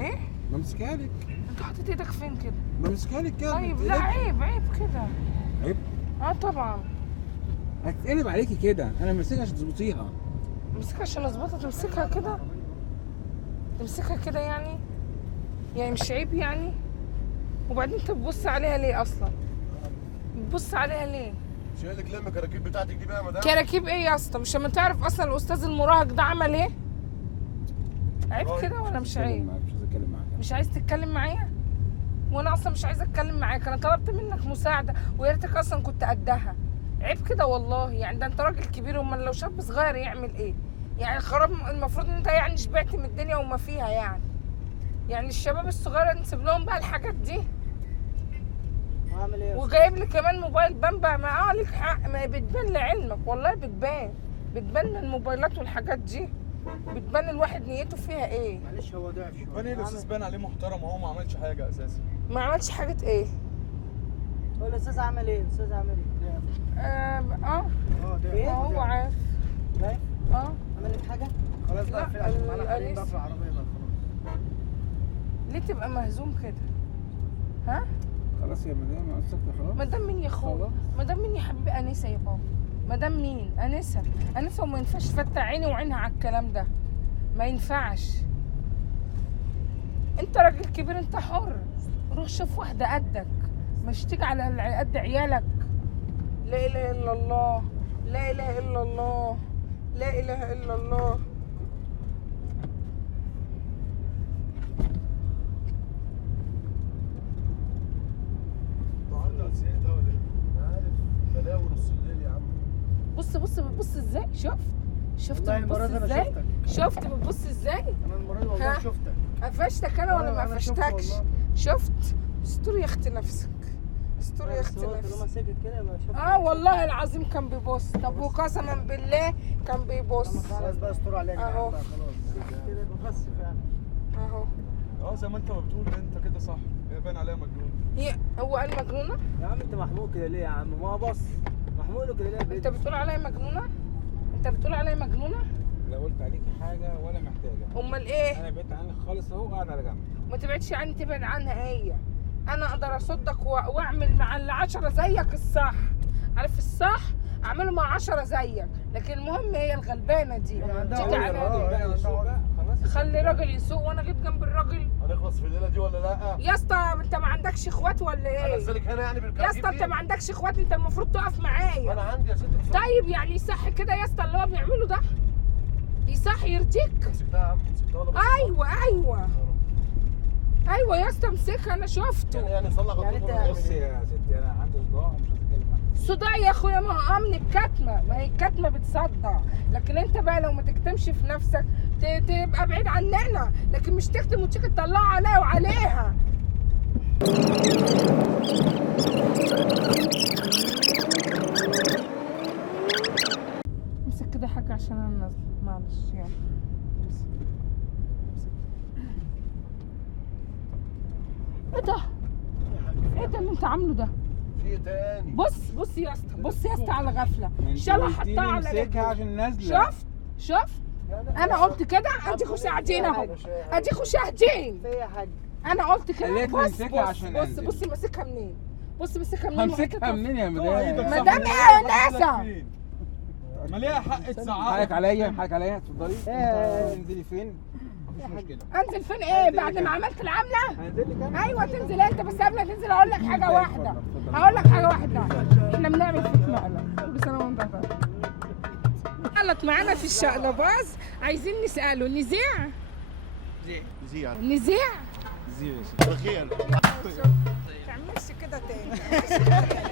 ايه؟ بمسكها لك. انت حاطط ايدك فين كده؟ بمسكها لك كده. طيب لا عيب كده. عيب؟ اه طبعا. هتتقلب عليكي كده، انا ماسكها عشان تظبطيها. تمسكها عشان اظبطها، تمسكها كده؟ تمسكها كده يعني مش عيب يعني؟ وبعدين انت بتبص عليها ليه اصلا؟ بتبص عليها ليه؟ شايلك لما الكراكيب بتاعتك دي بقى يا مدام. كراكيب ايه يا اسطى؟ مش لما تعرف اصلا الاستاذ المراهق ده عمل ايه؟ عيب كده ولا مش عيب؟ مش عايز اتكلم معاك. مش عايز تتكلم معايا؟ وانا اصلا مش عايزه اتكلم معاك، انا طلبت منك مساعده ويا ريتك اصلا كنت قدها. عيب كده والله، يعني ده انت راجل كبير، امال لو شاب صغير يعمل ايه؟ يعني خراب، المفروض ان انت يعني شبعت من الدنيا وما فيها يعني الشباب الصغيره نسيب لهم بقى الحاجات دي. اعمل ايه؟ وجايب لي كمان موبايل بامبا، ما ليك حق، ما بتبان لعلمك والله، بتبان من الموبايلات والحاجات دي، بتبان الواحد نيته فيها ايه. معلش هو ضعف شويه. بني الاستاذ بان عليه محترم وهو ما عملش حاجه اساسا. ما عملش حاجه ايه؟ هو الاستاذ عمل ايه؟ الاستاذ عمل ايه؟ ما هو عارف. ضعف؟ عمل لك حاجه؟ خلاص لا، بقى عشان معانا حريم الأنيس. بقى في العربيه بقى خلاص. ليه تبقى مهزوم كده؟ ها؟ خلاص يا مدام، انا ساكته خلاص. مدام مين يا اخويا؟ خلاص. مدام مين يا حبيبي؟ انسه يا بابا. مدام مين؟ انسه وما ينفعش تفتح عيني وعينها على الكلام ده، ما ينفعش. انت راجل كبير، انت حر، روح شوف واحده قدك، مش تيجي على قد عيالك. لا اله الا الله، لا اله الا الله، لا اله الا الله. النهارده زهقت ولا ايه؟ عارف بلاوي نص الليل يا عم. بص بتبص ازاي؟ شفت والله بتبص المرة دي أنا ازاي؟ شفتك. شفت بتبص ازاي؟ انا المره دي والله ها؟ شفتك. قفشتك انا ولا ما أنا شفت قفشتكش؟ والله. شفت؟ استر يا اختي نفسك، استر يا بس اختي هو طالما نفسك. سكت كده يبقى شفت. والله العظيم كان بيبص، طب وقسما بالله كان بيبص. خلاص بقى استر عليك يا أهو. جدعان بقى خلاص. كده يبقى بس فعلا. اهو زي ما انت ما بتقول انت كده صح، هي باين عليها مجنون. هو قال مجنونه؟ يا عم انت محمود كده ليه يا عم؟ ما هو بص محمود كده ليه؟ انت بتقول عليا مجنونه؟ انت بتقول عليا مجنونه؟ لا قلت عليكي حاجه ولا محتاجه. امال ايه؟ انا بعدت عنك خالص اهو، قاعد على جنب. ما تبعدش عني، تبعد عنها هي. انا اقدر اصدك واعمل مع ال10 زيك الصح، عارف الصح اعمله مع 10 زيك، لكن المهم هي الغلبانه دي تيجي على خلي راجل يسوق وانا اجيب جنب الراجل. هنخلص في الليله دي ولا لا؟ يا اسطى انت ما عندكش اخوات ولا ايه؟ هنزلك هنا يعني يا بالكراكيب اسطى انت ما عندكش اخوات، انت المفروض تقف معايا. انا عندي يا ست. طيب يعني يصح كده يا اسطى اللي هو بيعمله ده؟ يصح يرضيك؟ مسكتها يا عم، مسكتها ولا ايوه يا اسطى امسكها، انا شفته. يعني صلح يعني غلطته انت- ولا بصي إيه؟ يا ستي، انا عندي صداع ومش عايز اتكلم معاك. صداع يا اخويا، ما هو امن الكتمه، ما هي الكتمه بتصدع، لكن انت بقى لو ما تكتمش في نفسك تبقى بعيد عننا، لكن مش تكتم وتيجي تطلعها عليا وعليها. امسك كده يا حاج عشان انا نازله، معلش يعني. ايه ده؟ ايه ده اللي انت عامله ده؟ في تاني. بص يا اسطى، بص يا اسطى على غفله، شالها حطها على امسكها رجلي. عشان نازله. شفت انا قلت كده، اديكوا شاهدين اهو، اديكوا شاهدين. في يا حاج. انا قلت كده. قالت لي بص امسكها عشان بص انزل. بص ماسكها منين؟ بص ماسكها منين؟ همسكها منين يا مدام؟ مدام ايه يا ناسا؟ ما ليها حق حقك تزعقك. عليا اتفضلي. انزلي فين؟ مفيش مشكله. انزل فين ايه بعد ما عملت العمله؟ هنزل لك انا. ايوه تنزل انت، بس قبل ما تنزل هقول لك حاجه واحده، هقول لك حاجه واحده. احنا بنعمل فيك مقلب كل سنه وانت طيب. غلط معانا في الشقلباز، عايزين نساله نذيع زيع نذيع بخير. ما تعملش كده تاني.